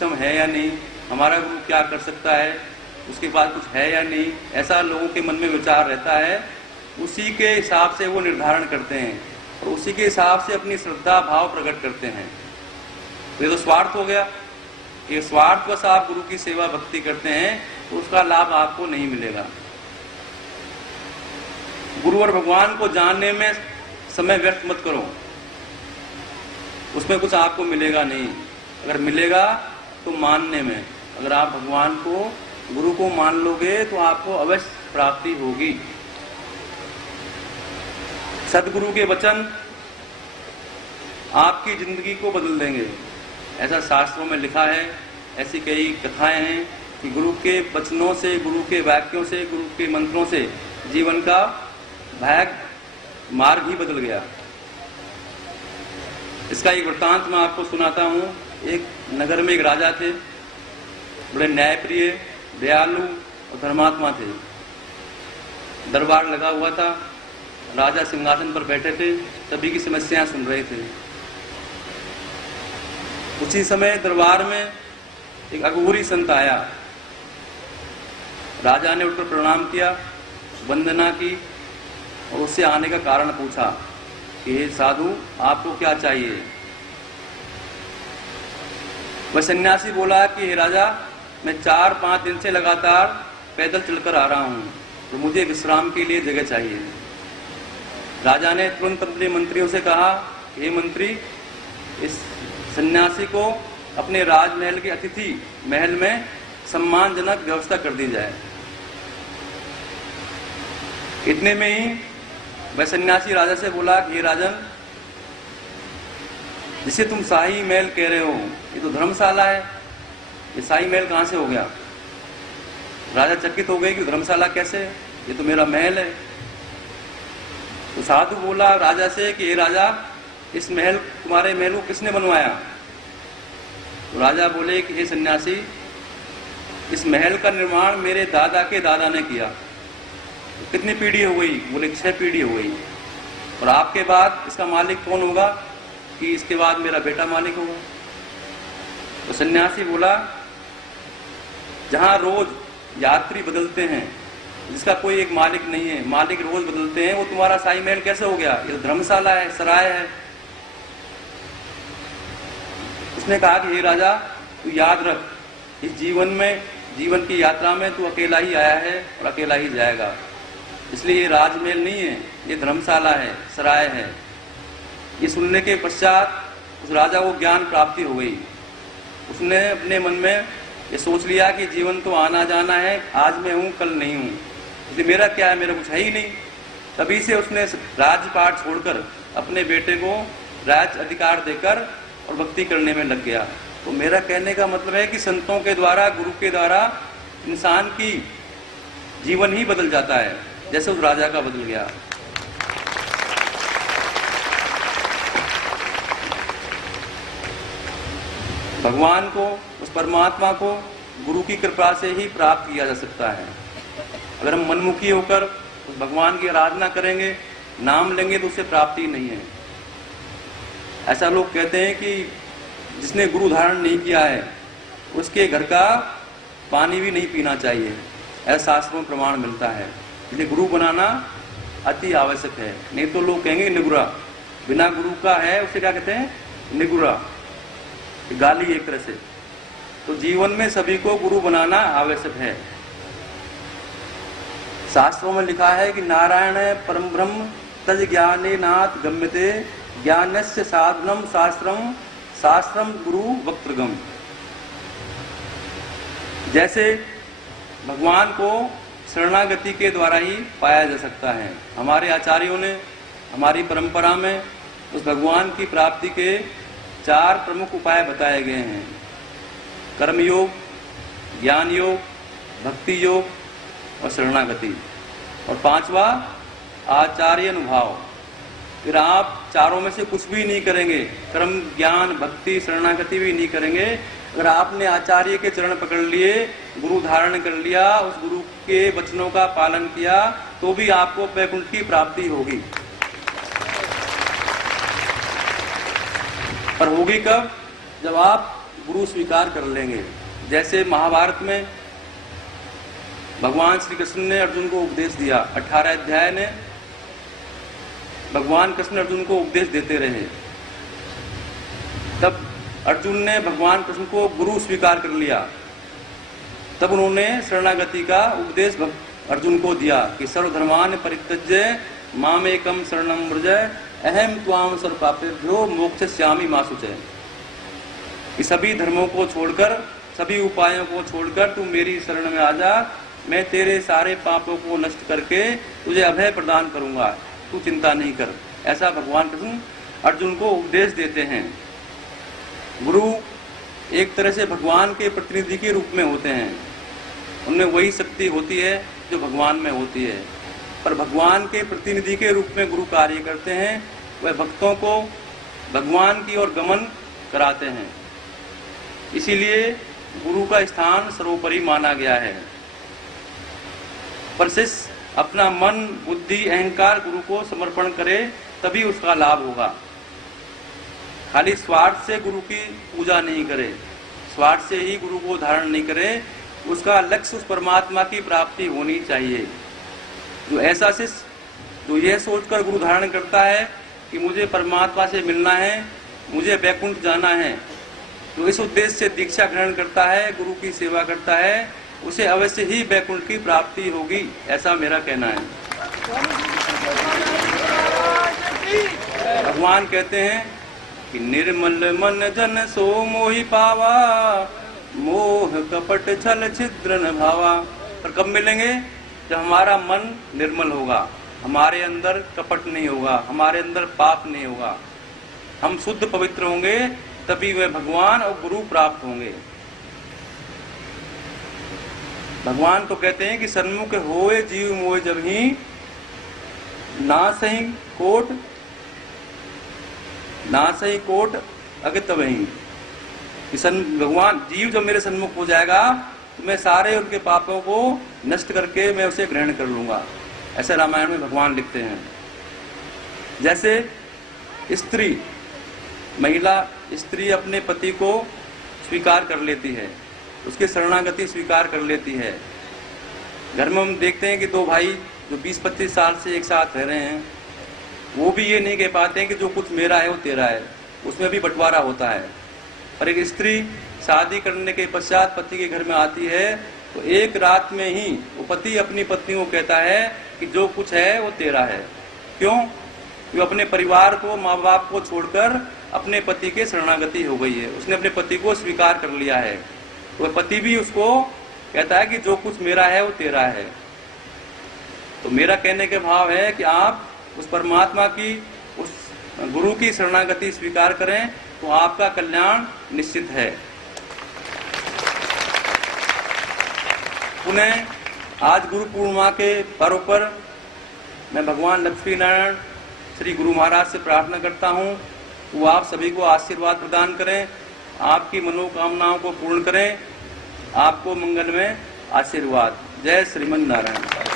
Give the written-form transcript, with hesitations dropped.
सक्षम है या नहीं, हमारा गुरु क्या कर सकता है, उसके पास कुछ है या नहीं, ऐसा लोगों के मन में विचार रहता है। उसी के हिसाब से वो निर्धारण करते हैं और उसी के हिसाब से अपनी श्रद्धा भाव प्रकट करते हैं। तो ये तो स्वार्थ हो गया। ये स्वार्थवश आप गुरु की सेवा भक्ति करते हैं तो उसका लाभ आपको नहीं मिलेगा। गुरु और भगवान को जानने में समय व्यर्थ मत करो, उसमें कुछ आपको मिलेगा नहीं। अगर मिलेगा तो मानने में। अगर आप भगवान को, गुरु को मान लोगे तो आपको अवश्य प्राप्ति होगी। सदगुरु के वचन आपकी जिंदगी को बदल देंगे, ऐसा शास्त्रों में लिखा है। ऐसी कई कथाएं हैं कि गुरु के वचनों से, गुरु के वाक्यों से, गुरु के मंत्रों से जीवन का भाग्य मार्ग ही बदल गया। इसका एक वृत्तांत मैं आपको सुनाता हूँ। एक नगर में एक राजा थे, बड़े न्यायप्रिय, दयालु और धर्मात्मा थे। दरबार लगा हुआ था, राजा सिंहासन पर बैठे थे, सभी की समस्याएं सुन रहे थे। उसी समय दरबार में एक अघोरी संत आया। राजा ने उठकर प्रणाम किया, वंदना की और उससे आने का कारण पूछा कि हे साधु, आपको क्या चाहिए। वह सन्यासी बोला कि हे राजा, मैं 4-5 दिन से लगातार पैदल चलकर आ रहा हूं, तो मुझे विश्राम के लिए जगह चाहिए। राजा ने तुरंत अपने मंत्रियों से कहा, हे मंत्री, इस सन्यासी को अपने राजमहल के अतिथि महल में सम्मानजनक व्यवस्था कर दी जाए। इतने में ही वह सन्यासी राजा से बोला कि हे राजन, जिसे तुम शाही महल कह रहे हो, ये तो धर्मशाला है, ये शाही महल कहां से हो गया। राजा चकित हो गए कि धर्मशाला कैसे, ये तो मेरा महल है। तो साधु बोला राजा से कि हे राजा, इस महल, तुम्हारे महल को किसने बनवाया। तो राजा बोले कि हे सन्यासी, इस महल का निर्माण मेरे दादा के दादा ने किया। तो कितनी पीढ़ी हो गई। बोले 6 पीढ़ी हो गई। और आपके बाद इसका मालिक कौन होगा। कि इसके बाद मेरा बेटा मालिक होगा। तो सन्यासी बोला, जहां रोज यात्री बदलते हैं, जिसका कोई एक मालिक नहीं है, मालिक रोज बदलते हैं, वो तुम्हारा शाही महल कैसे हो गया। ये धर्मशाला है, सराय है। उसने कहा कि हे राजा, तू याद रख, इस जीवन में, जीवन की यात्रा में तू अकेला ही आया है और अकेला ही जाएगा। इसलिए ये राजमहल नहीं है, ये धर्मशाला है, सराय है। ये सुनने के पश्चात उस राजा को ज्ञान प्राप्ति हो गई। उसने अपने मन में ये सोच लिया कि जीवन तो आना जाना है, आज मैं हूं, कल नहीं हूं, इसलिए मेरा क्या है, मेरा कुछ है ही नहीं। तभी से उसने राज्यपाट छोड़कर अपने बेटे को राज्य अधिकार देकर और भक्ति करने में लग गया। तो मेरा कहने का मतलब है कि संतों के द्वारा, गुरु के द्वारा इंसान की जीवन ही बदल जाता है, जैसे उस राजा का बदल गया। भगवान को, उस परमात्मा को गुरु की कृपा से ही प्राप्त किया जा सकता है। अगर हम मनमुखी होकर उस भगवान की आराधना करेंगे, नाम लेंगे, तो उससे प्राप्ति नहीं है। ऐसा लोग कहते हैं कि जिसने गुरु धारण नहीं किया है उसके घर का पानी भी नहीं पीना चाहिए, ऐसा शास्त्रों में प्रमाण मिलता है। इसलिए गुरु बनाना अति आवश्यक है। नहीं तो लोग कहेंगे निगुरा, बिना गुरु का है उसे क्या कहते हैं, निगुरा, गाली एक तरह से। तो जीवन में सभी को गुरु बनाना आवश्यक है। शास्त्रों में लिखा है कि नारायण परम ब्रह्म तज ज्ञाने नाथ गम्यते, ज्ञानस्य साधनम शास्त्रम, शास्त्रम गुरु वक्त्रगम। जैसे भगवान को शरणागति के द्वारा ही पाया जा सकता है। हमारे आचार्यों ने हमारी परंपरा में उस भगवान की प्राप्ति के 4 प्रमुख उपाय बताए गए हैं। कर्मयोग, ज्ञान योग, भक्ति योग और शरणागति। और 5वां आचार्य अनुभाव। फिर आप चारों में से कुछ भी नहीं करेंगे, कर्म, ज्ञान, भक्ति, शरणागति भी नहीं करेंगे। अगर आपने आचार्य के चरण पकड़ लिए, गुरु धारण कर लिया, उस गुरु के वचनों का पालन किया, तो भी आपको वैकुंठ की प्राप्ति होगी। पर होगी कब? जब आप गुरु स्वीकार कर लेंगे। जैसे महाभारत में भगवान श्री कृष्ण ने अर्जुन को उपदेश दिया, 18 अध्याय ने भगवान कृष्ण अर्जुन को उपदेश देते रहे। तब अर्जुन ने भगवान कृष्ण को गुरु स्वीकार कर लिया। तब उन्होंने शरणागति का उपदेश अर्जुन को दिया कि सर्वधर्मान परित्यज्य मामेकम शरणं व्रज अहम त्वाम सर्वपापेभ्यो मोक्षयिष्यामि मा शुचय। कि सभी धर्मों को छोड़कर, सभी उपायों को छोड़कर तू मेरी शरण में आ जा, मैं तेरे सारे पापों को नष्ट करके तुझे अभय प्रदान करूंगा, तू चिंता नहीं कर। ऐसा भगवान कृष्ण अर्जुन को उपदेश देते हैं। गुरु एक तरह से भगवान के प्रतिनिधि के रूप में होते हैं। उनमें वही शक्ति होती है जो भगवान में होती है, पर भगवान के प्रतिनिधि के रूप में गुरु कार्य करते हैं। वह भक्तों को भगवान की ओर गमन कराते हैं। इसीलिए गुरु का स्थान सर्वोपरि माना गया है। पर शिष्य अपना मन, बुद्धि, अहंकार गुरु को समर्पण करे तभी उसका लाभ होगा। खाली स्वार्थ से गुरु की पूजा नहीं करे, स्वार्थ से ही गुरु को धारण नहीं करे, उसका लक्ष्य उस परमात्मा की प्राप्ति होनी चाहिए। जो ऐसा शिष्य जो यह सोचकर गुरु धारण करता है कि मुझे परमात्मा से मिलना है, मुझे वैकुंठ जाना है, तो इस उद्देश्य से दीक्षा ग्रहण करता है, गुरु की सेवा करता है, उसे अवश्य ही वैकुंठ की प्राप्ति होगी, ऐसा मेरा कहना है। भगवान कहते हैं कि निर्मल मन जन सो मोहि पावा, मोह कपट छल छिद्र न भावा। पर कब मिलेंगे? जब हमारा मन निर्मल होगा, हमारे अंदर कपट नहीं होगा, हमारे अंदर पाप नहीं होगा, हम शुद्ध पवित्र होंगे, तभी वे भगवान और गुरु प्राप्त होंगे। भगवान तो कहते हैं कि सन्मुख होए जीव मोह जब ही, ना सही कोट अगत वही। भगवान जीव जब मेरे सन्मुख हो जाएगा तो मैं सारे उनके पापों को नष्ट करके मैं उसे ग्रहण कर लूंगा, ऐसे रामायण में भगवान लिखते हैं। जैसे महिला स्त्री अपने पति को स्वीकार कर लेती है, उसकी शरणागति स्वीकार कर लेती है। घर में हम देखते हैं कि दो भाई जो 20-25 साल से एक साथ रह रहे हैं, वो भी ये नहीं कह पाते हैं कि जो कुछ मेरा है वो तेरा है, उसमें भी बंटवारा होता है। और एक स्त्री शादी करने के पश्चात पति के घर में आती है तो एक रात में ही वो पति अपनी पत्नी को कहता है कि जो कुछ है वो तेरा है। क्यों? वो अपने परिवार को, माँ बाप को छोड़कर अपने पति के शरणागति हो गई है, उसने अपने पति को स्वीकार कर लिया है। तो वह पति भी उसको कहता है कि जो कुछ मेरा है वो तेरा है। तो मेरा कहने के भाव है कि आप उस परमात्मा की, उस गुरु की शरणागति स्वीकार करें तो आपका कल्याण निश्चित है। पुनः आज गुरु पूर्णिमा के पर्व पर मैं भगवान लक्ष्मी नारायण श्री गुरु महाराज से प्रार्थना करता हूँ, वो आप सभी को आशीर्वाद प्रदान करें, आपकी मनोकामनाओं को पूर्ण करें, आपको मंगल में आशीर्वाद। जय श्रीमन नारायण।